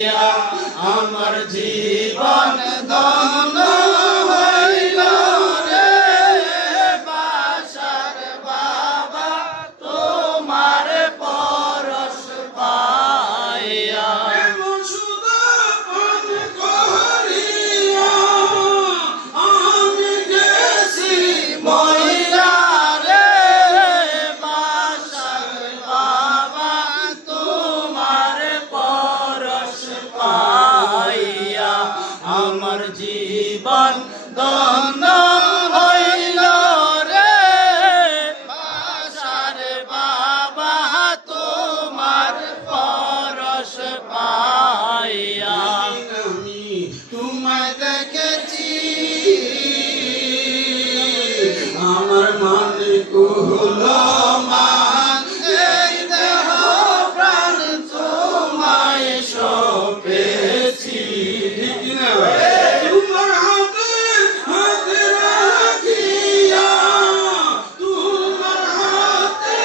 আমার জীবন ধন্য হইল রে বাসার বাবা তোমার পরশ পাইয়া সুদান করিয়া আমি গেছি মহিলা রে বাসার বাবা তোমার পরশ পাইয়া আমার জীবন ধন্য হইল রে বাসার বাবা তোমার পরশ পাইয়া আমি তোমায় দেখেছি আমার মনে কুলো মান এই দেহ প্রাণ তোমায় সপেছি তোমার হাতে হাতে রাখিয়া তোমার হাতে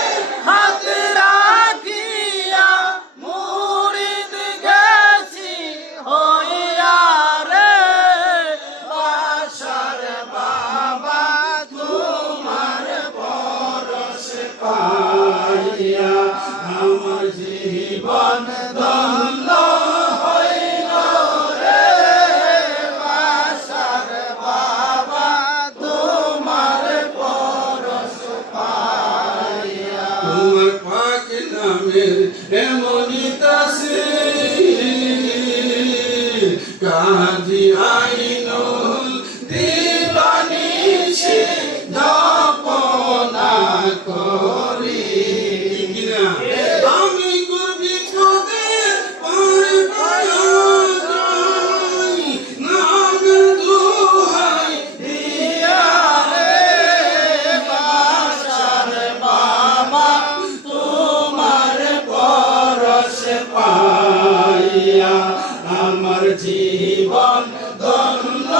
হাতে রাখিয়া মুরিদ গেছি হইয়া রে বাসার বাবা তোমার পরশ পাইয়া আমার জীবন ধন্য হইল রে বাসার বাবা তোমার পরশ পাইয়া তোমার পাক নামের এমনই তাসির কাজী আইনুল দিবানিশি জপনা করি আমি গুরবি পদে পারে পায়া যাই নামের দোহাই দিয়া রে বাসার বাবা তোমার পরশ পাইয়া আমার জীবন ধন্য